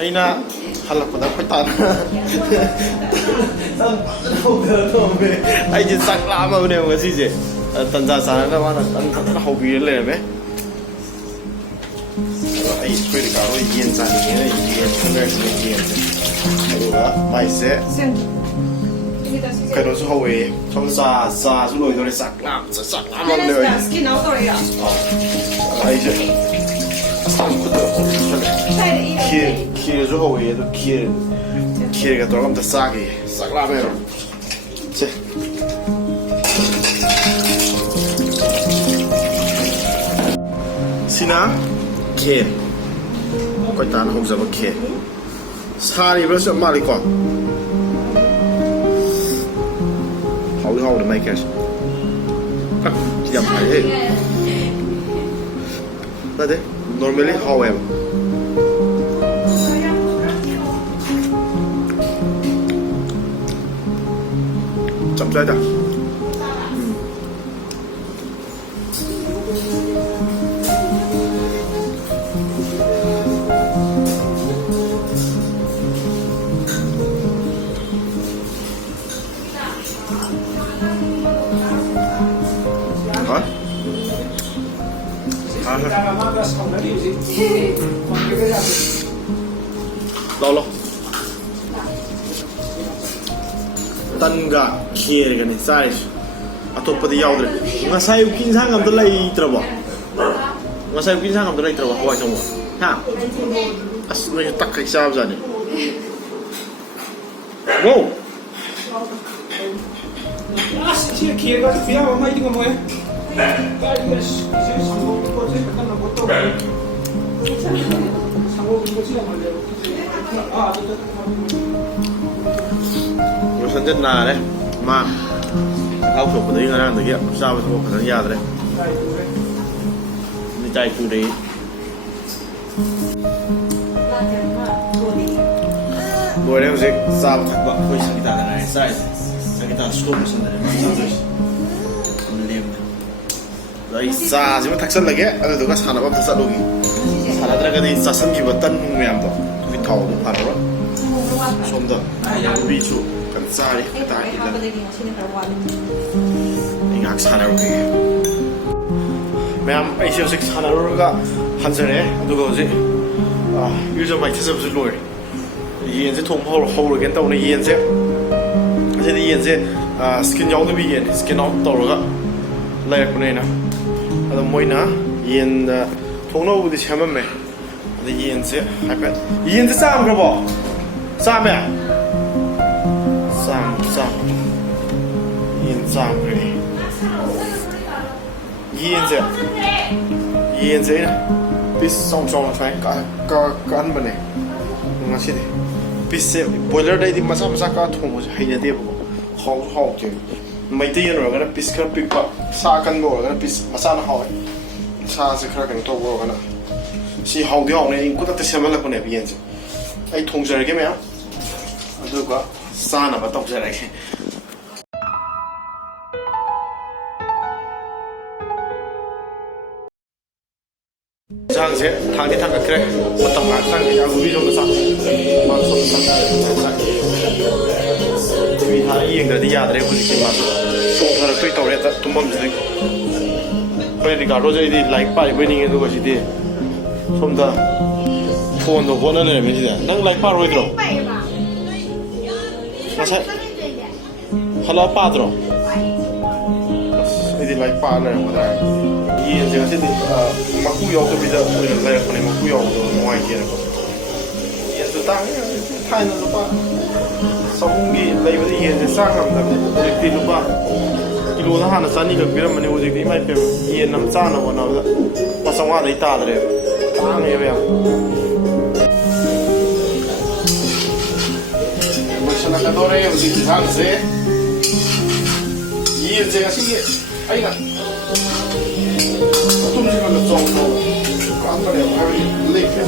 ꯑꯩꯅ ꯍꯜꯂꯛꯄꯗ ꯑꯩꯈꯣꯏ ꯇꯥꯅ ꯑꯩꯁꯦ ꯆꯥꯛ ꯂꯥꯝꯃꯕꯅꯦꯕ ꯉꯁꯤꯁꯦ ꯇꯟꯖꯥ ꯆꯥꯔꯒ ꯃꯥꯅ ꯇꯟ ꯐꯖꯅ ꯍꯧꯕꯤꯔ ꯂꯩꯔꯝꯃꯦ ꯑꯗꯣ ꯑꯩ ꯑꯩꯈꯣꯏ ꯔꯤꯀꯥꯔꯗꯣ ꯌꯦꯟ ꯆꯥꯅꯤꯡꯉꯦꯅ ꯌꯦꯟ ꯈꯪꯗꯔꯁꯤꯅꯦ ꯌꯦꯟꯁꯦ ꯑꯗꯨꯒ ꯃꯥꯏꯁꯦ ꯀꯩꯅꯣꯁꯨ ꯍꯧꯋꯦ ꯁꯣꯝꯗ ꯆꯥꯁꯨ ꯂꯣꯏꯗꯣꯔꯦ ꯆꯥꯛ ꯂꯥꯝꯃꯕꯅꯦꯕ ꯑꯩꯁꯦ ꯈꯤꯔꯁꯨ ꯍꯧꯋꯦ ꯑꯗꯣ ꯈꯤꯔꯒ ꯇꯧꯔꯒ ꯑꯝꯇ ꯆꯥꯈꯤꯒꯦ ꯆꯥꯛ ꯂꯥꯝꯃꯦꯕ ꯁꯦ ꯁꯤꯅ ꯈꯦꯔ ꯑꯩꯈꯣꯏ ꯇꯥꯅ ꯍꯧꯖꯕ ꯈꯦꯔ ꯁꯥꯔꯤꯕ꯭ꯔꯁꯨ ꯌꯥꯝ ꯃꯥꯜꯂꯤꯀꯣ 하우리 하우리 많이 캐시 진짜 많이 해 나도 normally however 짭짤하다 Lolo Tanga khere gani sai atoppa di yaudre ngasai ukin sang am lay trabo ngasai ukin sang am lay trabo hawai song ha as no tak kai sab jani go as ti khere ga fia ma mai dinga moe Prasant na đấy mà thao thuộc của đấy là đang thực hiện sao với thao khả năng đấy đi chạy chủ đấy buổi đêm dịch sao thật bận với sang kita này sai sang kita xuống sang đấy mà sao rồi liềm đấy xa chỉ mới thắc sân là cái tôi có sản phẩm thắc sân luôn sản phẩm là cái gì sản phẩm gì mà tân hùng mềm đó cái thầu cũng phải đó xong rồi ví dụ kan sari tai ila ingak sana rugi ma'am ai se sik sana ruga hanjare aduga hoji user mai thesab zu loi yen se thom hol again taw na yen se skin yaw da bi yen skin out taw ruga lai ko nei na ado moina yen thongno bu di chamam me ado yen se hapat yen se sam ga bo sam me Sam yin sam kri yin se bis song thai ka an bane ngasi de bis se boiler dai di masa ka thong mo hai na de bo haw ke mai te yen ro ga bis ka pik pa sa kan bo ga bis masa na haw sa se khra kan to bo ga na si haw de haw ne in ku ta semal ko ne bi yen se ai thong jar ge me adu ka Sana ba tóc ra này Giang sẽ thang đi thang cái một tầm ngã sang cái áo vi trong cái sao mà không sang vì thằng yên cái đi ra đấy cũng chỉ mà xong thằng tôi tàu đấy tụm bom gì bây Ricardo dậy đi like bài bên này đâu có gì đi xong ta phone đồ phone này mấy gì đấy đang like bài rồi đâu Masai, halo padro. Ini like partner yang mana? Iya, jangan sih maku yau tu bisa boleh saya kena maku yau tu muai kira. Iya, tu tang, Thai nak lupa. Sabungi, lagi beri iya, sang ham dah. Jadi lupa. Kilo dah hana sani ke kira mana uji ni mai pem. Iya, nam sana wana. Pasang ada ita ada. Tang ya ya. Nakadore yung zigzag se yin se kasi ay na tum si mag song no kan pa le very late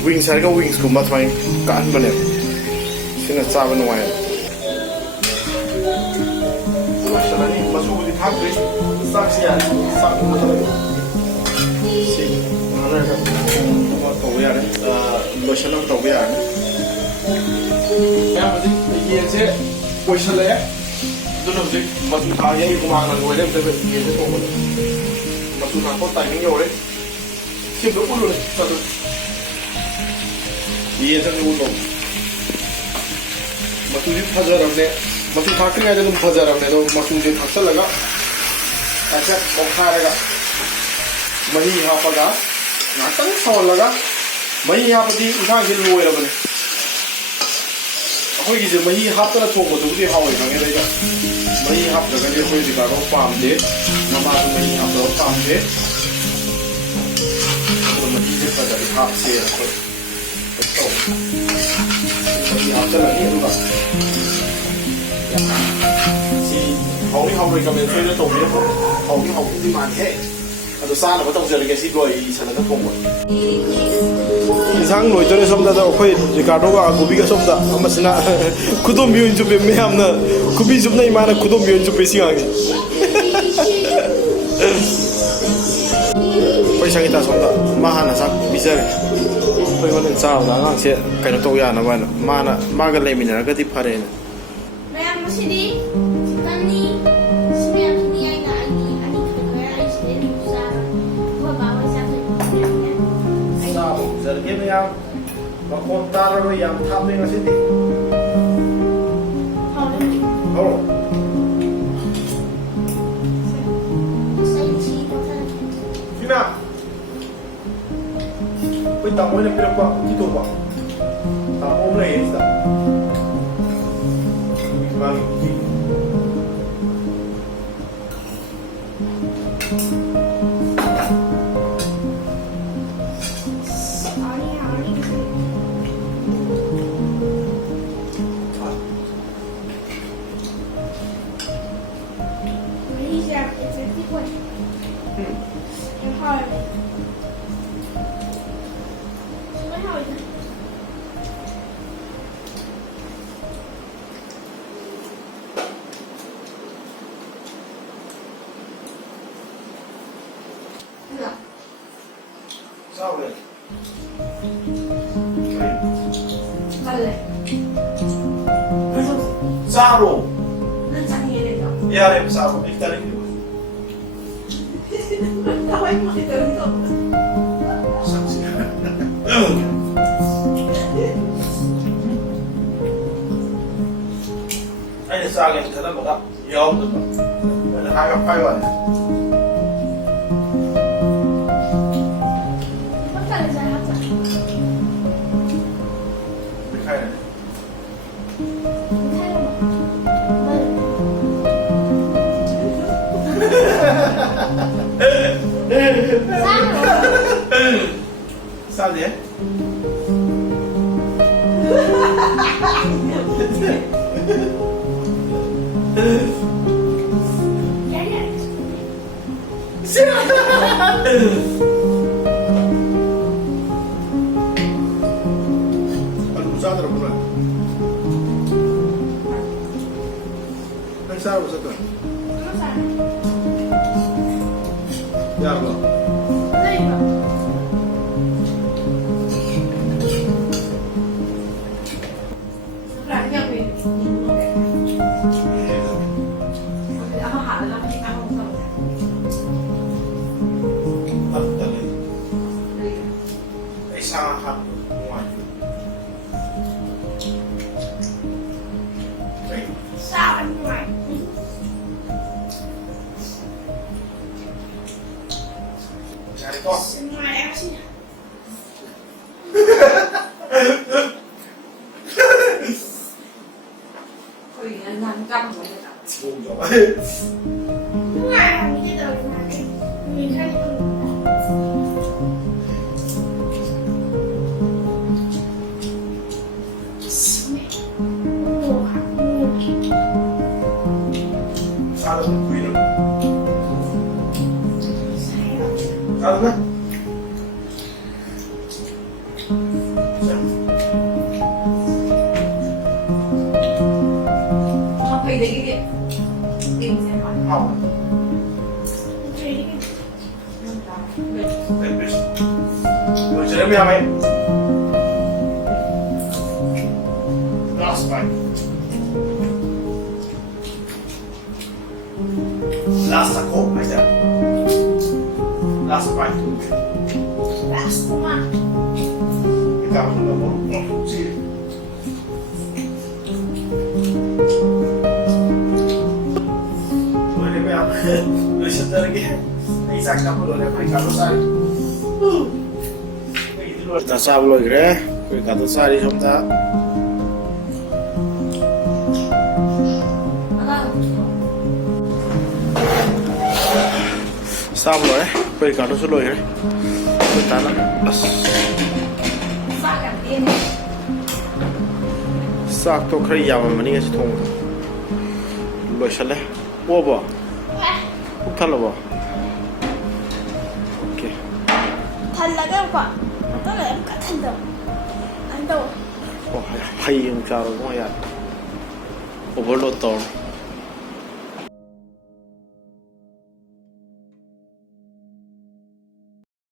wings har ga wings ko mat mai kan pa le sina sa ba no ay mashallah ni masu di thak de sak sia sak mo ta si ana ga mo to ya lotion tàu bia em mà gì sẽ quay sang đấy tôi làm gì mà chúng ta vậy cũng mang là ngồi đây tôi phải gì thế thôi mà chúng ta có tài năng nhiều đấy kiếm được luôn sao tôi gì sẽ đi uống mà tôi biết phá ra rồi nè mà tôi phá cái này tôi phá ra rồi nè đâu mà tôi biết phá ra là ऐसे बखा रहेगा मही यहाँ पर गा नाटक sol लगा मही यहाँ पर दी उठा के लोए रबने अखोई की जो मही हाथ तरह थोको तो उसे हावे कंगे रहेगा मही हाथ लगा जो कोई रिकार्डो पाम दे ममा तो मही हाथ लगा पाम दे तो मही से पता है हाथ से तो मही हाथ तरह नहीं होगा hầu như hầu cầm phơi nó tồn đấy hầu như hầu cũng đi màn thế ở xa là có tông giờ là cái gì rồi sản là nó không rồi sáng nổi cho nên xong ra đâu phải Ricardo và cô bị cái xong ra mà xin à cô tôi miêu chụp về em nè cô bị chụp này mà cô tôi miêu chụp về xí ngang phải sang kita xong ra mà hắn là sao bây giờ phải có nên sao đó ngang sẽ cái nó tàu ya nó mà cái này mình là cái tiếp phải này Jadi yang berkontar yang tampil di sini. Oh. Fina. Kita mau nak berapa? Kita buat. Tak mau lagi dah. Bagi. Sao vậy? Sao rồi? Ya deh, sao rồi? Kita lagi. Tahu yang mau kita itu. Anh sao cái thế nó một đó, nhiều không? Mình hai gặp hai rồi. Sao vậy? Anh sao rồi không? Anh sao rồi sao? Dạ vâng. Sao anh ngoài? Con. Ngoài em xin. Ôi, anh làm căm rồi. Buồn rồi. Đúng rồi, mình đi tới ngoài đi. Mình khai đi. Sao rồi? Quỳ rồi. Sao rồi? Học thì đấy cái tìm xem hỏi. Học. Rồi chơi đến bây giờ mày. bite. Last taco, I said. Last bite. Last one. Ricardo, no more. See. Listen to again. Exact number of Ricardo side. Kita sablo gre, Ricardo side somta. Sablo Ricardo solo gre. Kita na. Sa cảm yên. Sak to khari yama mani ga thong. Lo shale. Wo ba. Uk thalo ba. Okay. Thật là cái quả. Tức là em cả thân đầu. Anh đâu? Oh, hay yung charo mo yan. Overload to.